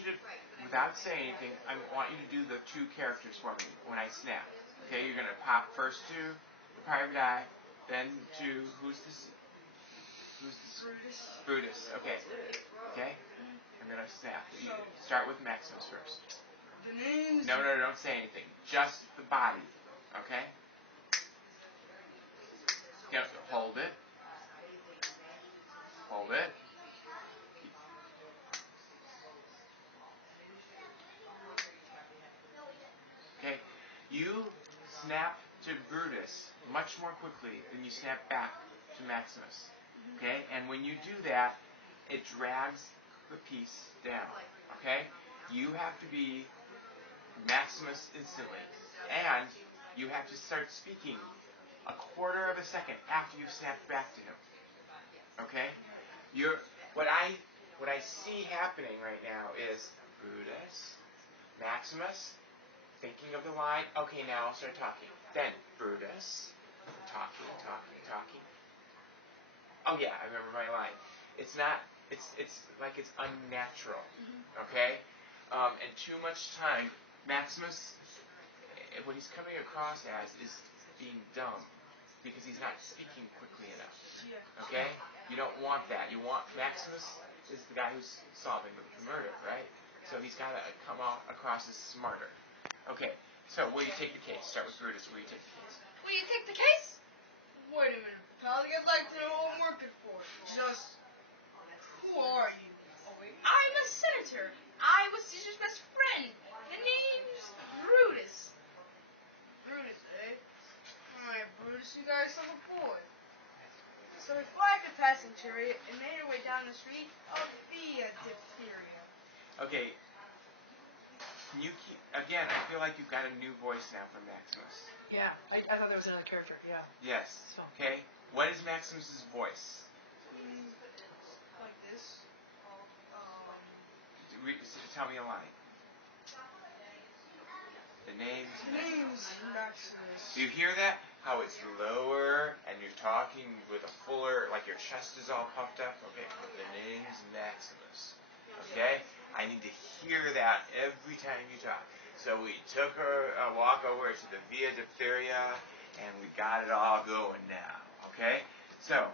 you to, without saying anything, I want you to do the two characters for me when I snap. Okay, you're going to pop first to the private eye, then to, who's this? Brutus. Brutus. Okay. Okay? I'm going to snap. You start with Maximus first. The names. No, don't say anything. Just the body. Okay? Yep, hold it. Hold it. Okay, you snap to Brutus much more quickly than you snap back to Maximus. Okay, and when you do that, it drags the piece down. Okay, you have to be Maximus instantly, and you have to start speaking a quarter of a second after you've snapped back to him. Okay, what I see happening right now is Brutus, Maximus, thinking of the line. Okay, now I'll start talking. Then Brutus, talking. Oh yeah, I remember my line. It's not. It's like it's unnatural. Okay, and too much time. Maximus, what he's coming across as is being dumb because he's not speaking quickly enough. Okay, you don't want that. You want Maximus is the guy who's solving the murder, right? So he's got to come across as smarter. Okay, so will you take the case? Start with Brutus. Will you take the case? Will you take the case? Wait a minute, pal. I'd like to know what I'm working for. Just, who are you? I'm a senator. I was Caesar's best friend. The name's Brutus. Brutus, eh? Alright, Brutus, you got yourself a boy. So we flagged a passing chariot and made our way down the street via diphtheria. Okay. Can you keep, again, I feel like you've got a new voice now from Maximus. Yeah, I thought there was another character, yeah. Yes. So. Okay. What is Maximus's voice? Like this. Tell me a line. The name's Maximus. Do you hear that? How it's lower and you're talking with a fuller, like your chest is all puffed up? Okay. The name's Maximus. Okay? I need to hear that every time you talk. So we took a walk over to the Via Diphtheria, and we got it all going now. Okay? So,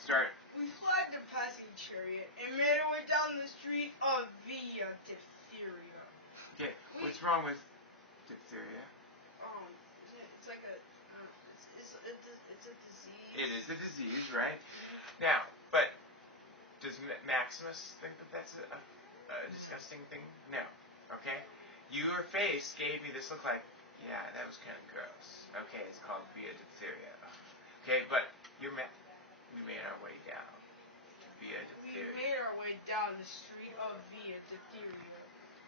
start. We flagged a passing chariot and made our way down the street via diphtheria. Okay, what's wrong with diphtheria? It's like it's a disease. It is a disease, right? Now, but does Maximus think that that's a disgusting thing? No. Okay? Your face gave me this look like, yeah, that was kind of gross. Okay, it's called via diphtheria. Okay, but we made our way down via diphtheria. We made our way down the street via diphtheria.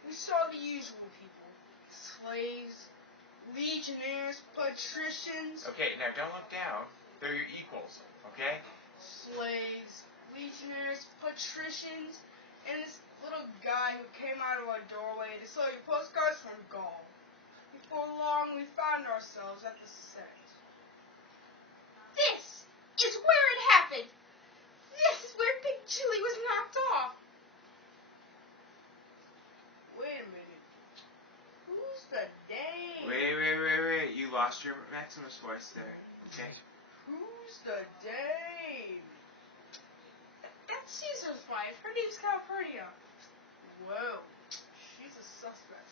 We saw the usual people. Slaves, legionnaires, patricians. Okay, now don't look down. They're your equals, okay? Slaves, legionnaires, patricians, and this little guy who came out of our doorway to sell your postcards from Gaul. Before long, we found ourselves at the set. This is where it happened. This is where Big Julie was knocked off. Wait a minute. Who's the dame? Wait. You lost your Maximus voice there, okay? Who's the dame? That's Caesar's wife. Her name's Calpurnia. Well, she's a suspect.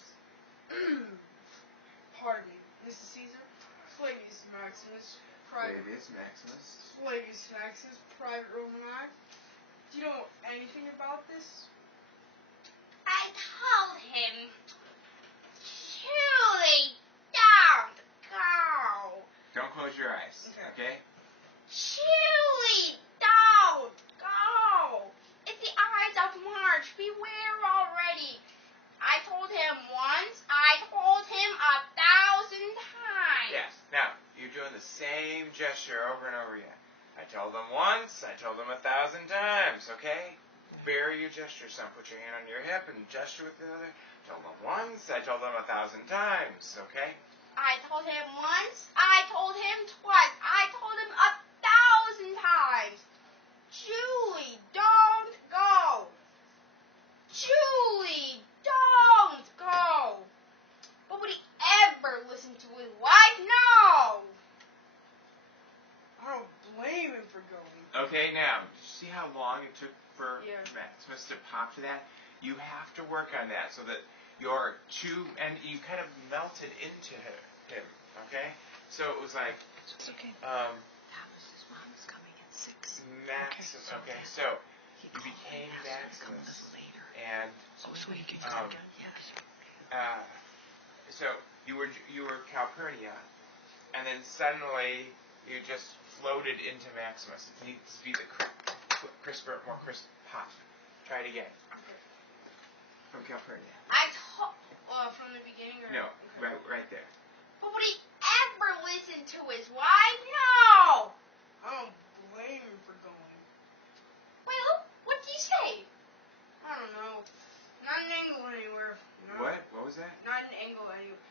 Pardon me, Mr. Caesar. Flavius Maximus, private. Flavius Maximus, private Roman act. Do you know anything about this? I told him, Julie, don't go. Don't close your eyes, okay? Julie, don't go. It's the Ides of March. Beware already. I told him once. I told him 1,000 times. Yes. Now, you're doing the same gesture over and over again. I told them once. I told them 1,000 times, okay? Vary your gesture some. Put your hand on your hip and gesture with the other. I told them once. I told them 1,000 times, okay? I told him once. I told him twice. I told him 1,000 times. Julie, don't go. Julie. Did you see how long it took for Yeah. Maximus to pop to that? You have to work on that so that your two, and you kind of melted into him, okay? So it was like, It's okay. His mom's coming at 6. Maximus, okay, so you became Maximus, and So you can Yes. so you were Calpurnia, and then suddenly you just floated into Maximus. It needs to be the crisper, more crisp pop. Try it again. Okay. From Calpurnia. From the beginning or? No, Okay. right there. But would he ever listen to his wife? No! I don't blame him for going. Well, what'd he say? I don't know. Not an angle anywhere. No. What? What was that? Not an angle anywhere.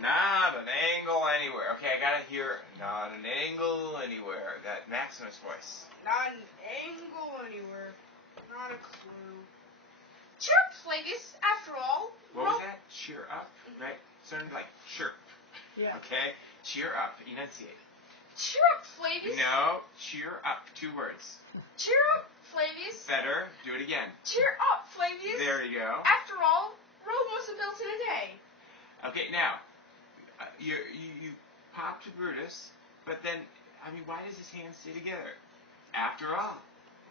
Not an angle anywhere. Okay, I gotta hear not an angle anywhere. That Maximus voice. Not an angle anywhere. Not a clue. Cheer up, Flavius. After all, What was that? Cheer up, right? Sounded like chirp. Yeah. Okay? Cheer up. Enunciate. cheer up, Flavius. No, cheer up. 2 words. Cheer up, Flavius. Better. Do it again. Cheer up, Flavius. There you go. After all, Rome wasn't built in a day. Okay, now, you pop to Brutus, but then, I mean, why does his hand stay together? After all,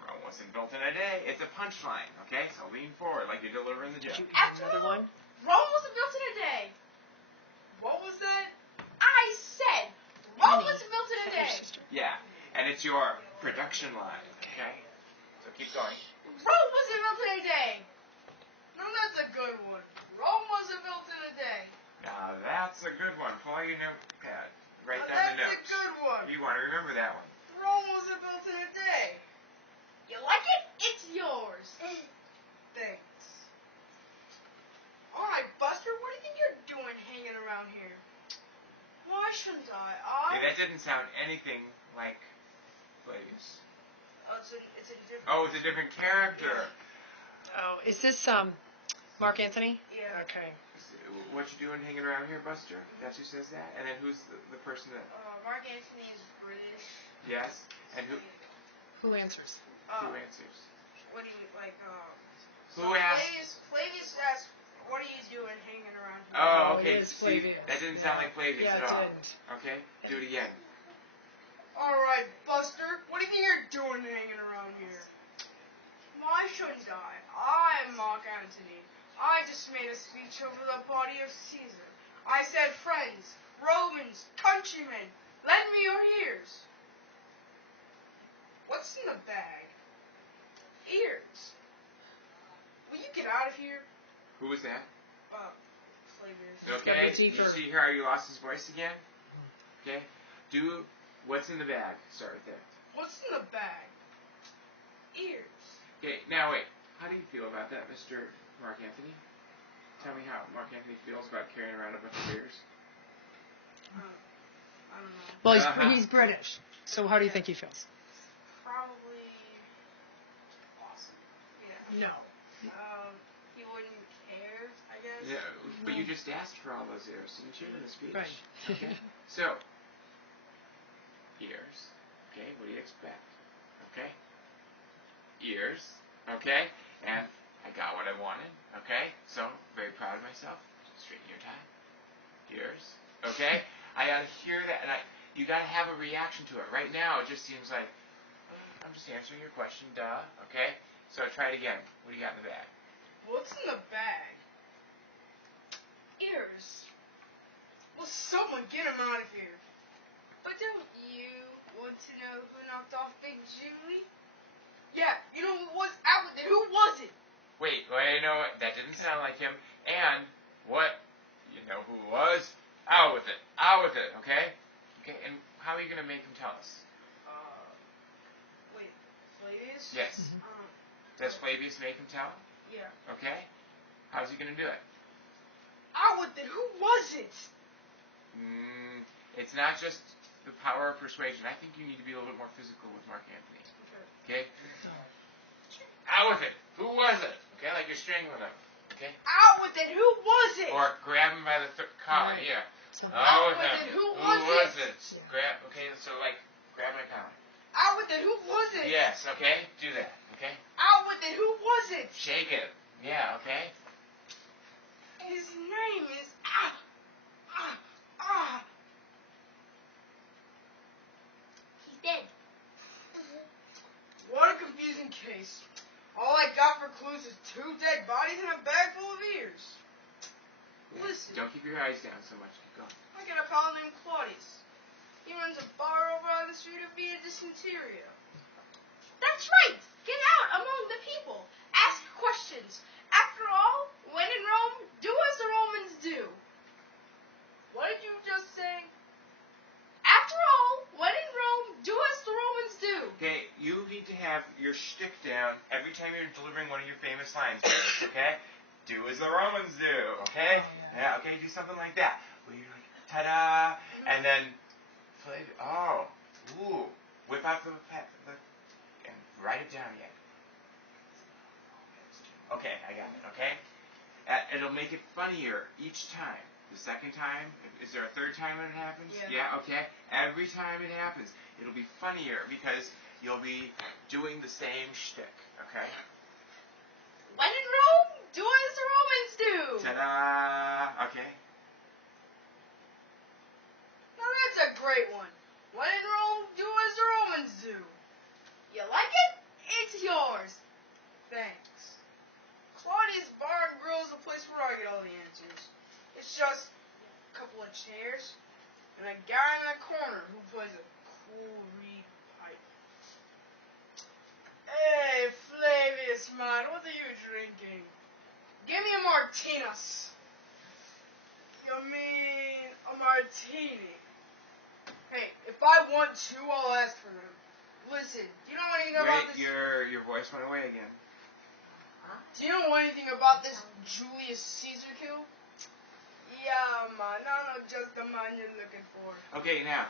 Rome wasn't built in a day. It's a punchline, okay? So lean forward like you're delivering the joke. After Another all, one? Rome wasn't built in a day. What was that? I said Rome Penny. wasn't built in a day. Yeah, and it's your production line, okay? So keep going. Rome wasn't built in a day. No, that's a good one. Rome wasn't built in a day. Now that's a good one. Pull out your notepad. Write Now, down the that's notes. a good one. You want to remember that one. Rome wasn't built in a day. You like it? It's yours. Thanks. Alright, Buster, what do you think you're doing hanging around here? Why shouldn't I? Hey, that didn't sound anything like Flavius. Oh, it's a different... Oh, it's a different character. Oh, is this Mark Anthony? Yeah. Okay. What you doing hanging around here, Buster? That's who says that? And then who's the person that... Mark Anthony is British. Yes? And who Who answers? answers? What do you, like, Who asked? Flavius asked, what are you doing hanging around here? Oh, Oh, okay. it is See, Flavius. that didn't sound like Flavius Yeah, at it all. didn't. Okay? Do it again. Alright, Buster, what do you think you're doing hanging around here? Why shouldn't I? I'm Mark Antony. I just made a speech over the body of Caesar. I said, friends, Romans, countrymen, lend me your ears. What's in the bag? Ears. Will you get out of here? Who was that? Flavius. Okay? Deeper. Did you see how he lost his voice again? Okay? Do what's in the bag. Start right there. What's in the bag? Ears. Okay, now wait. How do you feel about that, Mr. Mark Anthony? Tell me how Mark Anthony feels about carrying around a bunch of ears. I don't know. Well, Uh-huh. he's British. So how do you think he feels? Probably awesome. Yeah. No. He wouldn't care, I guess. Yeah, but you just asked for all those ears, didn't you, in the speech? Right. Okay. So, ears. Okay, what do you expect? Okay. Ears. Okay. And I got what I wanted. Okay. So, very proud of myself. Straighten your tie. Ears. Okay. I gotta hear that, and you gotta have a reaction to it. Right now, it just seems like I'm just answering your question, duh. Okay. So try it again. What do you got in the bag? What's in the bag? Ears. Will someone get him out of here? But don't you want to know who knocked off Big Julie? Yeah, you know who was out with it. Who was it? Wait, you know what? That didn't sound like him. And what? You know who was? Out with it. Out with it, okay? Okay, and how are you going to make him tell us? Wait, Flavius? Yes. Does Flavius make him tell? Yeah. Okay? How's he going to do it? Out with it. Who was it? It's not just the power of persuasion. I think you need to be a little bit more physical with Mark Anthony. Okay? Out with it. Who was it? Okay, like you're strangling him. Okay? Out with it. Who was it? Or grab him by the collar. Right. Yeah. So- Out with with him. it. Who was was it? Grab. Okay, so like grab my collar. Out with it. Who was it? Yes, okay? Do that, okay? Out with it. Who was it? Shake it. Yeah, okay? His name is He's dead. What a confusing case. All I got for clues is 2 dead bodies and a bag full of ears. Listen, Don't keep your eyes down so much. Keep going. I got a pal named Claudius. He runs a bar over on the street of Via Dysenteria. That's right. Get out among the people. Ask questions. After all, when in Rome, do as the Romans do. What did you just say? After all, when in Rome, do as the Romans do. Okay, you need to have your shtick down every time you're delivering one of your famous lines, okay? Do as the Romans do, okay? Yeah, okay, do something like that. Where you're like, ta-da, and then, whip out the and write it down again. Okay, I got it, okay? It'll make it funnier each time. The second time, is there a third time when it happens? Yeah. Okay. Every time it happens, it'll be funnier because you'll be doing the same shtick, okay? When in Rome, do as the Romans do. Ta-da! Okay. Now that's a great one. When in Rome, do as the Romans do. You like it? It's yours. Thanks. Claudius Bar and Grill is the place where I get all the answers. It's just a couple of chairs and a guy in the corner who plays a cool reed pipe. Hey, Flavius, man, what are you drinking? Give me a Martinez. You mean a martini? Hey, if I want 2, I'll ask for them. Listen, do you know anything about Wait, this? your voice went away again. Do you know anything about this Julius Caesar kill? Yeah, man, I know just the man you're looking for. Okay, now,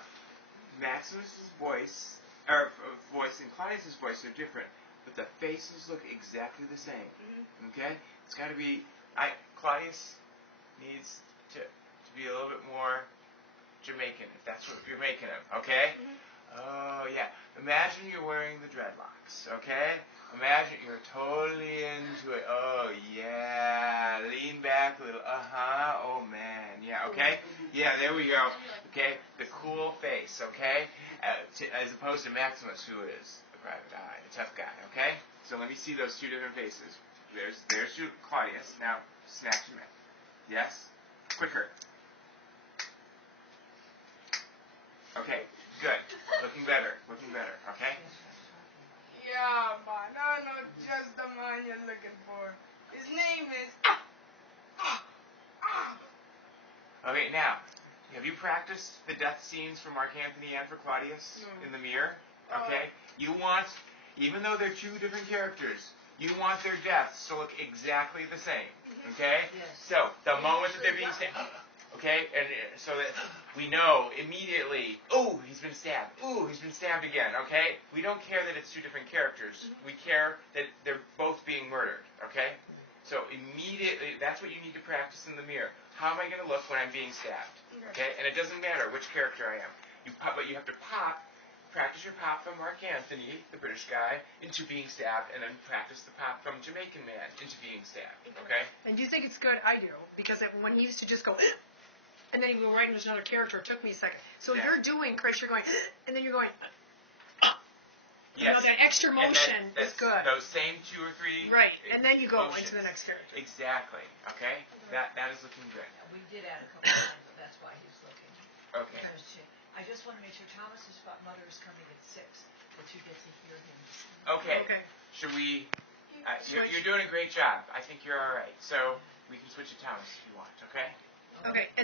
Maximus's voice, or voice and Claudius's voice are different, but the faces look exactly the same. Okay? It's got to be, Claudius needs to be a little bit more Jamaican, if that's what you're making him, okay? Oh, yeah. Imagine you're wearing the dreadlocks, okay? Imagine you're totally into it. Oh, yeah. Lean back a little. Oh, man. Yeah, okay? Yeah, there we go. Okay? The cool face, okay? As opposed to Maximus, who is the private eye, the tough guy, okay? So let me see those 2 different faces. There's Claudius. Now, snap your neck. Yes? Quicker. Okay, good. Looking better, okay? Yeah, man, I know just the man you're looking for. His name is... Okay, now, have you practiced the death scenes for Mark Antony and for Claudius in the mirror? Okay? You want, even though they're 2 different characters, you want their deaths to look exactly the same. Okay? Yes. So, the moment that they're being stabbed, okay? And so that we know immediately, ooh, he's been stabbed. Ooh, he's been stabbed again, okay? We don't care that it's 2 different characters. We care that they're both being murdered, okay? So immediately, that's what you need to practice in the mirror. How am I going to look when I'm being stabbed? Okay? And it doesn't matter which character I am. But you have to practice your pop from Mark Antony, the British guy, into being stabbed, and then practice the pop from Jamaican man into being stabbed, okay? And do you think it's good? I do. Because when he used to just go, and then he would go right into another character, it took me a second. So you're doing, Chris, you're going, and then you're going, Yes. You know, that extra motion is good. Those same 2 or 3 Right, and then you go motions. into the next character. Exactly, okay? That is looking good. We did add a couple lines, but that's why he's looking. Okay. I just want to make sure Thomas's mother is coming at 6, that you get to hear him. Okay. Okay. Should we... you're doing a great job. I think you're all right. So we can switch to Thomas if you want, okay? Okay, and